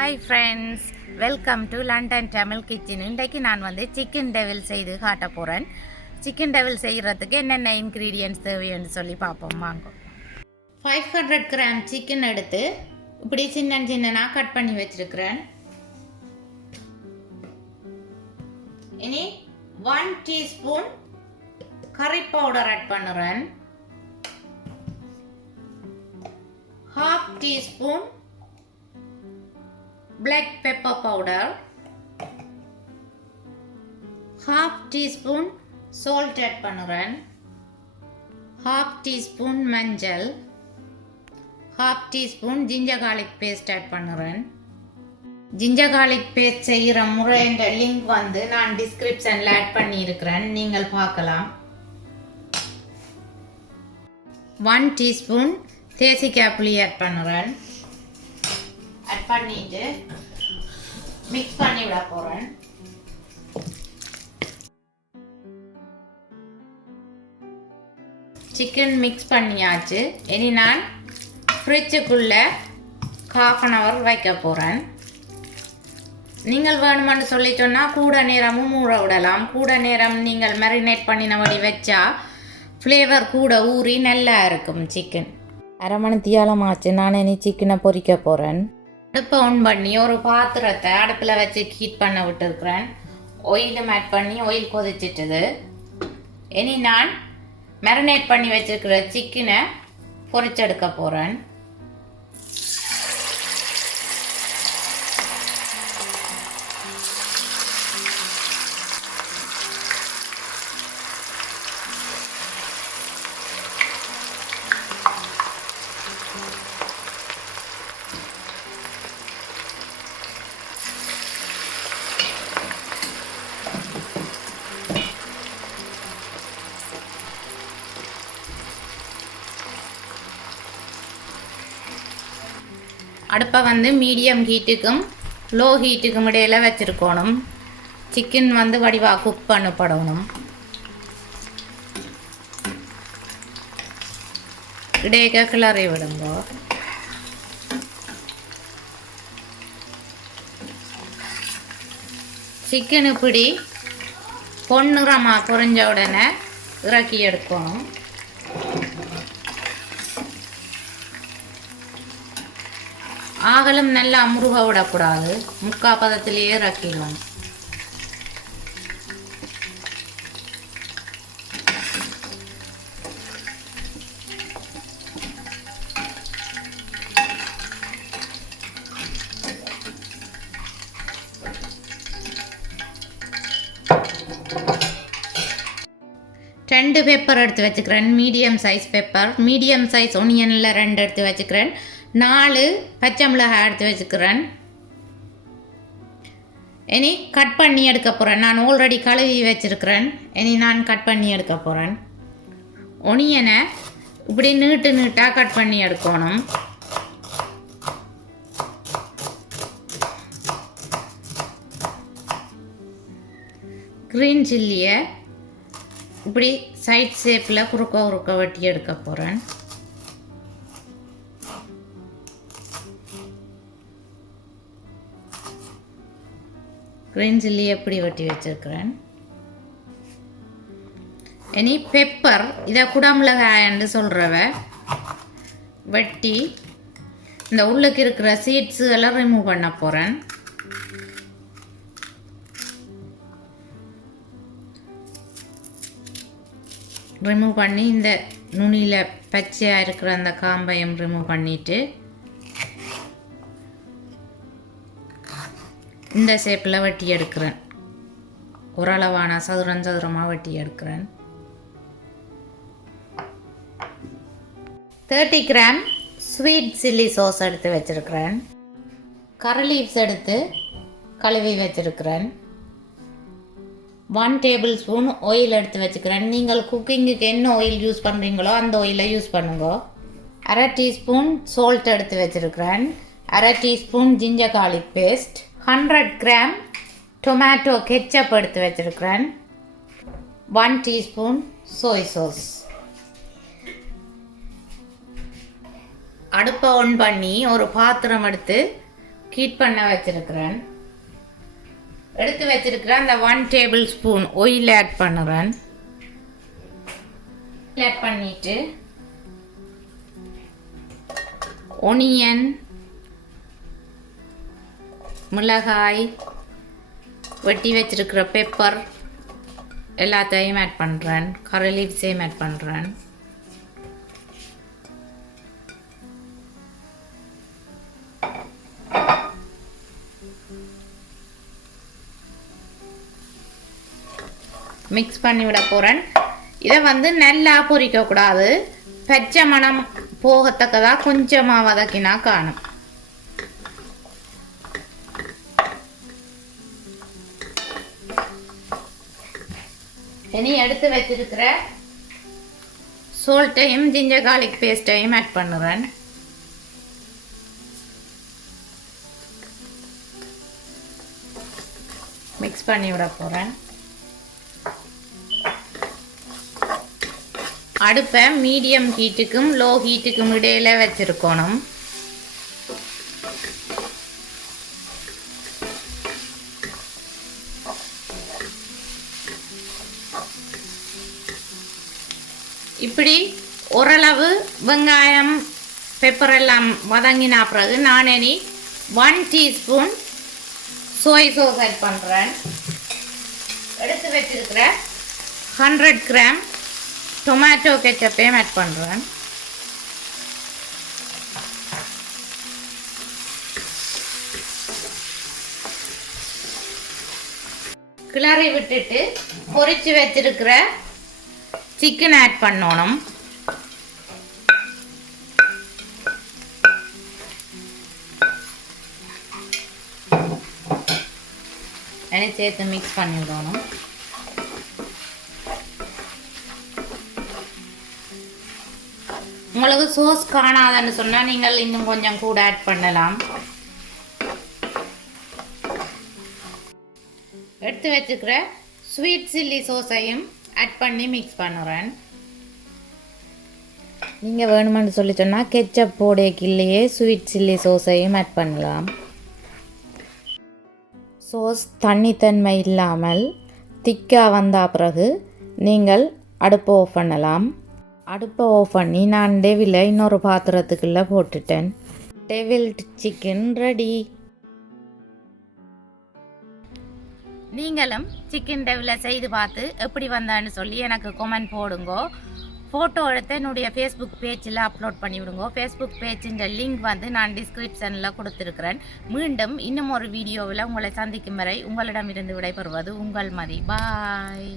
Hi friends, welcome to London Tamil kitchen. இன்றைக்கு நான் chicken devil செய்து காட்ட போகிறேன். சிக்கன் டெவில் செய்கிறதுக்கு என்னென்ன இன்க்ரீடியன்ட்ஸ் தேவைன்னு சொல்லி பார்ப்போம் வாங்க. 500 கிராம் சிக்கன் எடுத்து இப்படி சின்ன சின்னனாக கட் பண்ணி வச்சுருக்கிறேன். இனி 1 டீஸ்பூன் கறி பவுடர் ஆட் பண்ணுறேன். 1/2 teaspoon black pepper powder, 1/2 teaspoon salt add பண்ணுறேன். 1/2 teaspoon மஞ்சள், 1/2 teaspoon ginger garlic paste add பண்ணுறேன். ஜிஞ்சர் garlic paste செய்கிற முறைன்ற லிங்க் நான் டிஸ்கிரிப்ஷனில் ஆட் பண்ணியிருக்கிறேன், நீங்கள் பார்க்கலாம். 1 டீஸ்பூன் தேசிக்காய் புளி ஆட் பண்ணுறேன். ஆட் பண்ணிட்டு மிக்ஸ் பண்ணி விட போறேன். சிக்கன் மிக்ஸ் பண்ணியாச்சு. இனி நான் ஃப்ரிட்ஜுக்குள்ள 1/2 hour வைக்க போறேன். நீங்கள் வேணுமென்று சொல்லி சொன்னால் கூட நேரமும் ஊற விடலாம். கூட நேரம் நீங்கள் மேரினேட் பண்ணினபடி வச்சா ஃப்ளேவர் கூட ஊறி நல்லா இருக்கும் சிக்கன். 1/2 மணி தியாலமாச்சு. நான் இனி சிக்கனை பொரிக்க போகிறேன். அடுப்பை ஆன் பண்ணி ஒரு பாத்திரத்தை அடுப்பில் வச்சு ஹீட் பண்ண விட்டுருக்குறேன். ஆயிலும் ஆட் பண்ணி ஆயில் கொதிச்சிட்டுது. இனி நான் மேரினேட் பண்ணி வச்சுருக்கிற சிக்கனை பொரிச்செடுக்க போகிறேன். அடுப்பை மீடியம் ஹீட்டுக்கும் லோ ஹீட்டுக்கும் இடையில் வச்சுருக்கணும். சிக்கன் வடிவாக குக் பண்ணப்படணும். இடையே கிளறி விடுங்க. சிக்கன் இப்படி பொன்னிறமாக பொரிஞ்ச உடனே இறக்கி எடுக்கணும். ஆகலும் நல்லா முருக விடக்கூடாது. 3/4 பதத்திலேயே இறக்கிடணும். ரெண்டு பெப்பர் எடுத்து வச்சுக்கிறேன். Medium size pepper. Medium size ஒனியனில் 2 எடுத்து வச்சுக்கிறேன். 4 பச்சை மிளகாய் எடுத்து வச்சுக்கிறேன். இனி கட் பண்ணி எடுக்க போகிறேன். நான் ஆல்ரெடி கழுவி வச்சுருக்கிறேன். இனி நான் கட் பண்ணி எடுக்க போகிறேன். ஒனியனை இப்படி நீட்டாக கட் பண்ணி எடுக்கணும். க்ரீன் சில்லியை இப்படி சைட் ஷேப்பில் குறுக்க வெட்டி எடுக்க போகிறேன். க்ரீன் சில்லி எப்படி வெட்டி வச்சுருக்கிறேன். இனி பெப்பர், இதை குடமிளகாயன்னு சொல்கிறவ வெட்டி இந்த உள்ளுக்கு இருக்கிற சீட்ஸு எல்லாம் ரிமூவ் பண்ண போகிறேன். ரிமூவ் பண்ணி இந்த நுனியில் பச்சையாக இருக்கிற அந்த காம்பையும் ரிமூவ் பண்ணிவிட்டு இந்த ஷேப்பில் வெட்டி எடுக்கிறேன். ஓரளவான சதுரமாக வெட்டி எடுக்கிறேன். 30 கிராம் ஸ்வீட் சில்லி சாஸ் எடுத்து வச்சுருக்கிறேன். கரி லீவ்ஸ் எடுத்து கழுவி வச்சுருக்கிறேன். 1 டேபிள் ஸ்பூன் ஆயில் எடுத்து வச்சுக்கிறேன். நீங்கள் குக்கிங்குக்கு என்ன ஆயில் யூஸ் பண்ணுறீங்களோ அந்த ஆயிலை யூஸ் பண்ணுங்க. 1/2 டீஸ்பூன் சால்ட் எடுத்து வச்சுருக்கிறேன். 1/2 teaspoon ginger garlic paste, 100 gram tomato ketchup எடுத்து வச்சுருக்கிறேன். 1 டீஸ்பூன் சோய் சாஸ். அடுப்பை ஆன் பண்ணி ஒரு பாத்திரம் எடுத்து ஹீட் பண்ண வச்சிருக்கிறேன். எடுத்து வச்சிருக்கிறேன் அந்த 1 டேபிள் ஸ்பூன் ஆயில் ஆட் பண்ணுறேன். ஆட் பண்ணிட்டு ஒனியன், மிளகாய், வெட்டி வச்சிருக்கிற பெப்பர் எல்லாத்தையும் ஆட் பண்ணுறேன். கரி லீவ்ஸையும் ஆட் பண்ணுறேன். மிக்ஸ் பண்ணி விட போகிறேன். இதை நல்லா பொரிக்கக்கூடாது, பச்சை மணம் போகத்தக்கதாக கொஞ்சமாக வதக்கினா காணும். இனி எடுத்து வச்சிருக்கிற சால்ட்டையும் ஜிஞ்சர் கார்லிக் பேஸ்ட்டையும் ஆட் பண்ணுறேன். மிக்ஸ் பண்ணி விட போகிறேன். அடுப்பை மீடியம் ஹீட்டுக்கும் லோ ஹீட்டுக்கும் இடையில வச்சிருக்கணும். இப்படி ஓரளவு வெங்காயம் பெப்பர் எல்லாம் வதங்கினா பிறகு நான் இனி 1 டீஸ்பூன் சோய் சாஸ் ஆட் பண்ணுறேன். எடுத்து வச்சிருக்கிற 100 கிராம் டொமேட்டோ கெச்சப்பையும் ஆட் பண்ணுறேன். கிளறி விட்டுட்டு பொரிச்சு வச்சிருக்கிற சிக்கன் ஆட் பண்ணணும். சேர்த்து மிக்ஸ் பண்ணி விடணும். உங்களுக்கு சோஸ் காணாதுன்னு சொன்னால் நீங்கள் இன்னும் கொஞ்சம் கூட ஆட் பண்ணலாம். எடுத்து வச்சுக்கிற ஸ்வீட் சில்லி சோஸையும் ஆட் பண்ணி மிக்ஸ் பண்ணுறேன். நீங்கள் வேணுமென்னு சொல்லி சொன்னால் கெச்சப் போடையிலேயே ஸ்வீட் சில்லி சோஸையும் ஆட் பண்ணலாம். சோஸ் தண்ணித்தன்மை இல்லாமல் திக்காக வந்த பிறகு நீங்கள் அடுப்பை ஆஃப் பண்ணலாம். அடுப்பை ஆஃப் பண்ணி நான் டெவிலை இன்னொரு பாத்திரத்துக்குள்ளே போட்டுட்டேன். டெவில்ட் சிக்கன் ரெடி. நீங்களும் சிக்கன் டெவிலை செய்து பார்த்து எப்படி வந்தான்னு சொல்லி எனக்கு கமெண்ட் போடுங்கோ. ஃபோட்டோ எடுத்து என்னுடைய ஃபேஸ்புக் பேஜில் அப்லோட் பண்ணி விடுங்க. ஃபேஸ்புக் பேஜின் லிங்க் நான் டிஸ்கிரிப்ஷனில் கொடுத்துருக்கிறேன். மீண்டும் இன்னும் ஒரு வீடியோவில் உங்களை சந்திக்கும் வரை உங்களிடமிருந்து விடைபெறுவது உங்கள் மதி. பாய்.